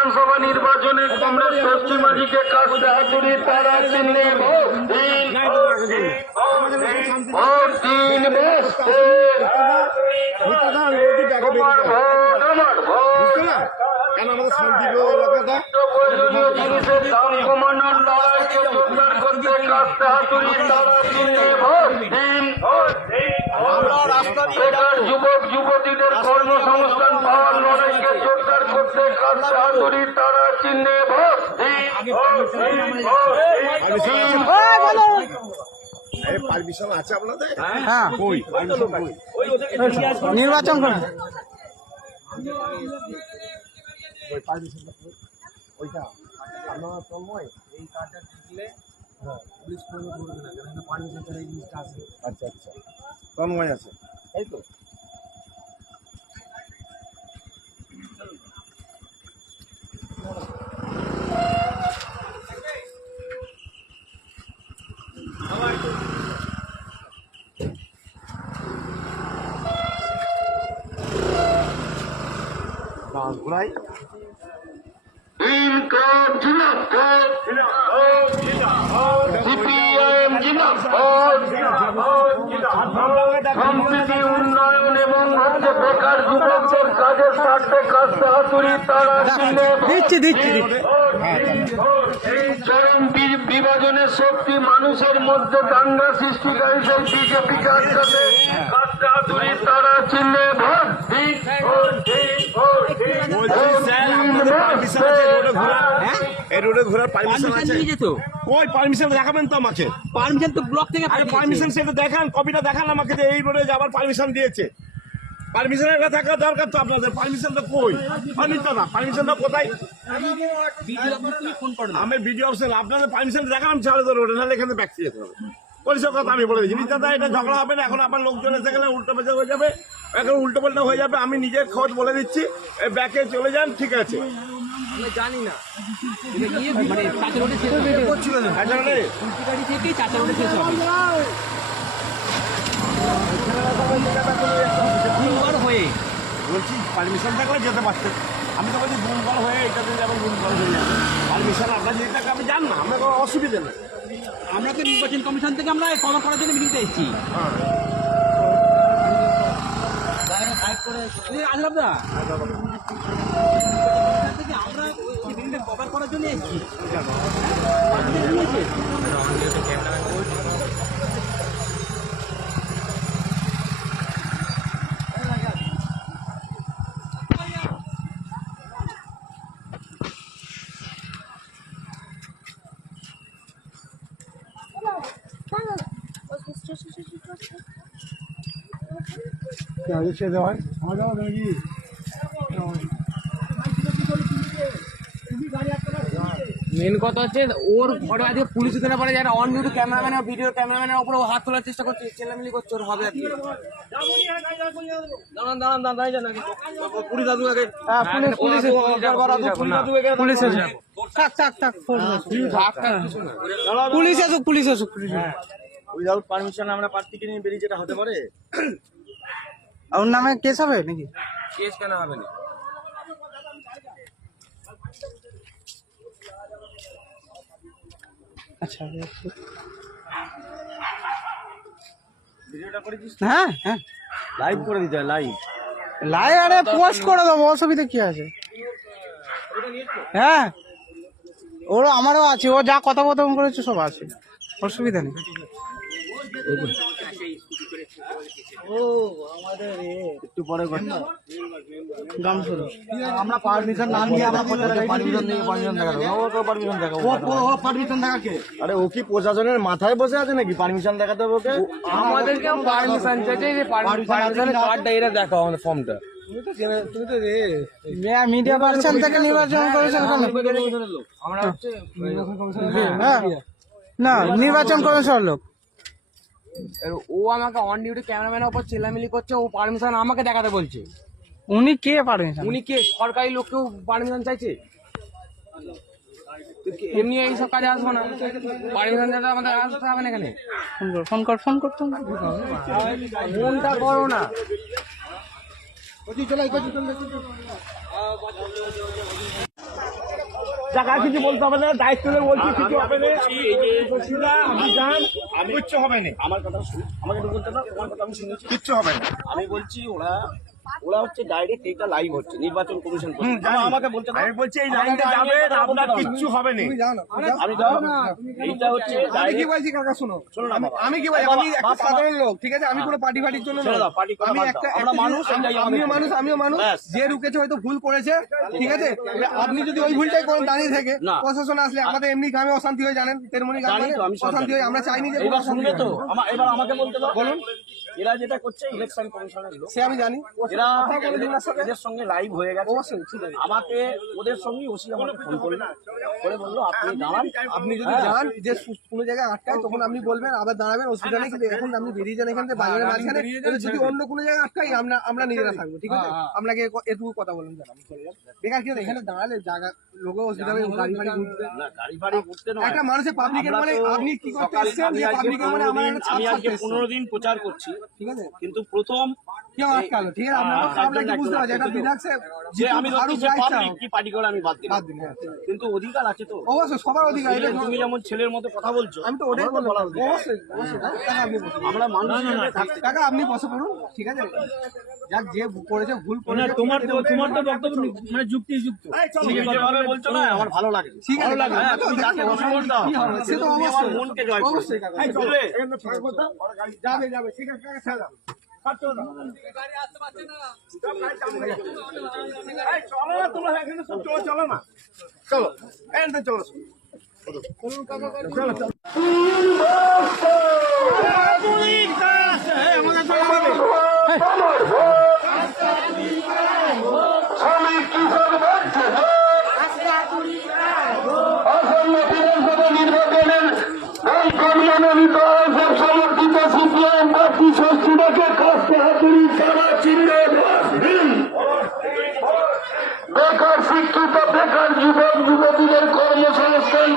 বিধানসভা নির্বাচনে কংগ্রেস পশ্চিমাজিকে কাস্তে হাতুড়ি তারা চিহ্নে ভোট দিন। ভোট দিন বসতে তোমার ভোট আমার ভোট। প্রয়োজনীয় জিনিসের দাম কমানোর লড়াইকে জোরদার করতে কাস্তে হাতুড়ি তারা চিহ্নে ভোট দিন। বেকার যুবক যুবতীদের কর্মসংস্থান পাওয়ার লড়াইকে জোরদার করতে কাস্তে হাতুড়ি তারা চিহ্নে ভোট দিন। পারমিশন আছে আপনাদের? হ্যাঁ, নির্বাচন করুন। ওইটা আপনার সময় এই কার্ডটা টিকলে পুলিশ ফোন করবে না, কারণ পারমিশন ছাড়া এই জিনিসটা আছে। আচ্ছা আচ্ছা, তন্ময় আছে তাই তো? ঘুরাই সিপিআইএম জিন্দাবাদ। সম্প্রীতি উন্নয়ন এবং হচ্ছে বেকার যুবকদের কাজের স্বার্থে কাস্তে হাতুড়ি তারা চিহ্নে দিচ্ছি। চরম বিভাজনের শক্তি মানুষের মধ্যে দাঙ্গা সৃষ্টিকারী সেই বিজেপিকে আটকাতে কাস্তে হাতুড়ি তারা চিহ্নে ভোট দিন। এই রোডে ঘোরার পারমিশন আছে? কই পারমিশন দেখাবেন তো আমাকে। পারমিশন তো ব্লক থেকে পারমিশন সেটা দেখান, কপিটা দেখান আমাকে যে এই রোডে যাবার পারমিশন দিয়েছে। পারমিশনের থাকা দরকার তো আপনাদের। পারমিশনটা কই? পারমিশন না, পারমিশনটা কোথায়? আমি ভিডিও অপশন আপনাদের পারমিশন দেখান, ছাড়ে তো রোডে, নাহলে এখানে ব্যাক যেতে হবে। পরিষ্কার কথা আমি বলে দিচ্ছি, দাদা এটা ঝগড়া হবে না। এখন আমার লোকজন এসে গেলে উল্টো পাল্টা হয়ে যাবে, এখন উল্টো পাল্টা হয়ে যাবে। আমি নিজের খোঁজ বলে দিচ্ছি, ব্যাকে চলে যান, ঠিক আছে? জানি না বলছি পারমিশন থাকলে যেতে পারতেন। আমি তো বলছি গুনগল হয়ে এটাতে যেমন গুনগল হয়ে যাবে। পারমিশন আপনার যদি থাকে আমি জান না, আমার কোনো অসুবিধা নেই। আমরা তো নির্বাচন কমিশন থেকে আমরা কভার করার জন্য মিটিংতে এসেছি। আমরা কভার করার জন্য এসেছি। মেন কথা হচ্ছে ওর ঘরে আজকে পুলিশ দিতে না পারে, যারা অন ডিউটি ক্যামেরাম্যান ভিডিও ক্যামেরাম্যানের উপরে হাত তোলার চেষ্টা করছে, চেলামিলি করছে, ওর হবে আর কি। পুলিশ আসুক। উইদাউট পারমিশন আমরা প্রার্থীকে নিয়ে বেরিয়ে যেটা হতে পারে। ওর নামে কেস হবে নাকি? কেস কেন হবে না? আচ্ছা, ভিডিওটা করেছিস? হ্যাঁ, লাইভ করে দিতে হয়, লাইভ। আরে পোস্ট করে দেবো, অসুবিধা কি আছে? হ্যাঁ, ওর আমারও আছে, ও যা কথোপকথন করেছে সব আছে, অসুবিধা নেই। একটু পরে আমরা পারমিশন না নিয়ে আমরা পারমিশন দেখাকে। আরে ও কি প্রশাসনের মাথায় বসে আছে নাকি পারমিশন দেখাতে হবে ওকে? আমাদেরকেও পারমিশন চাইছে, যে পারমিশনের কার্ডটা এরা দেখাও আমাদের ফর্মটা। মিডিয়া পার্সন থেকে নির্বাচন কমিশন আমরা হচ্ছে না, নির্বাচন কমিশন লোক। ও আমাকে অন ডিউটি ক্যামেরাম্যানের উপর চেলামিলি করছে, ও পারমিশন আমাকে দেখাতে বলছে। উনি কে পারমিশন? উনি কে সরকারি লোককেও পারমিশন চাইছে? এমনি এইসব কাজে আসবো না, পারমিশন চাইতে আমাদের আসতে হবে না এখানে। ফোন কর ফোনটা করো না। চলে টাকা কিছু বলতে হবে না, দায়িত্বদের বলছি কিছু হবে না। আপনি যান, কিচ্ছু হবে না। আমার কথা শুনুন, আমাকে একটু বলতে দাও, তোমার কথা আমি শুনেছি। কিচ্ছু হবে না। আমি বলছি ওরা হচ্ছে ডাইরেক্ট এইটা লাইভ হচ্ছে নির্বাচন কমিশন থেকে। জানি। আমাকে বলতে দাও। আমি বলছি এই লাইনটা যাবে, আপনার কিচ্ছু হবে না। আমি দাও, এইটা হচ্ছে আমি কি ডাইরেক্ট। বলছি কাকা শোনো, শোনো না বাবা। আমি কি বলছি, আমি একটা সাধারণ লোক, ঠিক আছে, আমি কোনো পার্টি ফাটির জন্য ছেড়ে নই। দাও, পার্টি কথা আমি বাদ একটা দাও। আমরা মানুষ, এটাই আমাদের আমিও মানুষ ব্যাস। যে রুকেছে হয়তো ভুল করেছে, ঠিক আছে। আপনি যদি ওই ভুলটাই করেন দাঁড়িয়ে থেকে, না। প্রশাসন আসলে আমাদের এমনি গ্রামে অশান্তি হয়ে, জানেন তেরমনি জানি গ্রামে তো, আমি সব অশান্তি জানি। হয়, আমরা চাইনি যে কোনো এবার অশান্তি শুনবে তো, হোক। এবার আমাকে বলতে দাও। বলুন। এরা যেটা করছে ইলেকশন কমিশনের লোক, সে আমি জানি, এরা কথা বলে দিন ওর সাথে। এদের সঙ্গে লাইভ হয়ে গেছে। অবশ্যই, ঠিক আছে। আমাকে ওদের সঙ্গে ওসি আমাকে ফোন করলো, করে বললো আপনি দাঁড়ান। আপনি যদি যান যে কোনো জায়গায় আটকায়, তখন আপনি বলবেন, আবার দাঁড়াবেন, অসুবিধা নেই। কিন্তু এখন আপনি বেরিয়ে যান এখান থেকে বাজারের মাঝখানে, কিন্তু যদি অন্য কোনো জায়গায় আটকাই, আমরা নিজেরা থাকবো, ঠিক আছে। আপনাকে এটুকু কথা বলুন, জান আমি চলে যাবো। বেকার কি হলো, এখানে দাঁড়ালে জায়গা লোকের অসুবিধা হবে, গাড়ি ফাড়ি ঘুরতে। না, গাড়ি ফাড়ি করতে নয়। একটা মানুষের পাবলিকের মানে আমরা তো আপনি কি করতে সকাল- এসেছেন, আমি যে আজকে পাবলিকের মানে 15 আমার দিন- একটা ছাপ আমি আজকে ছাড়তে এসেছেন। 15 দিন প্রচার করছি, ঠিক আছে, কিন্তু প্রথম কেউ আটকালো, ঠিক আছে। আপনাকে বুঝতে হবে, এটা বিধানসে যে আমি ধরছি যে পাবলিক কি পার্টি করে আমি বাদ দিই, বাদ দিন, হ্যাঁ। কিন্তু অধিকার আছে তো। অবশ্যই সবার অধিকার, এটা তুমি যেমন ছেলের মতো কথা বলছো, আমি তো ওটাই আমারও বললাম। বলার অধিকার। অবশ্যই অবশ্যই কাকা, আপনি বসুন। আমরা মানুষ হিসেবে থাকতে চাই। কাকা আপনি বসে পড়ুন, ঠিক আছে। যাক, যে করেছে ভুল করেছে, তোমার তো বক্তব্য মানে যুক্তিযুক্ত। তুমি যেভাবে বলছো না, আমার ভালো লাগে। ঠিক আছে, ভালো লাগে। হ্যাঁ, তুমি যাকে খুশি বল দাও। কি হবে? সে তো তুমি আমার অবশ্যই, মনকে জয় করবে। অবশ্যই কাকা। বুঝলে? যাবে যাবে, ঠিক আছে কাকা, ছেড়ে দাও। চলো না, তোমরা এখানে সব চলো না, চলো এখানে চলো। চলো চলো। শ্রমিক কৃষক বলছে আসন্ন বিধানসভা নির্বাচনের এই কর্মনিত আয়োজন সমর্থিত সিপিএম প্রার্থী ষষ্ঠীটাকে কাস্তে হাতুড়ি তারা চিহ্নে বেকার শিক্ষিত বেকার যুবক যুবতীদের কর্মসংস্থান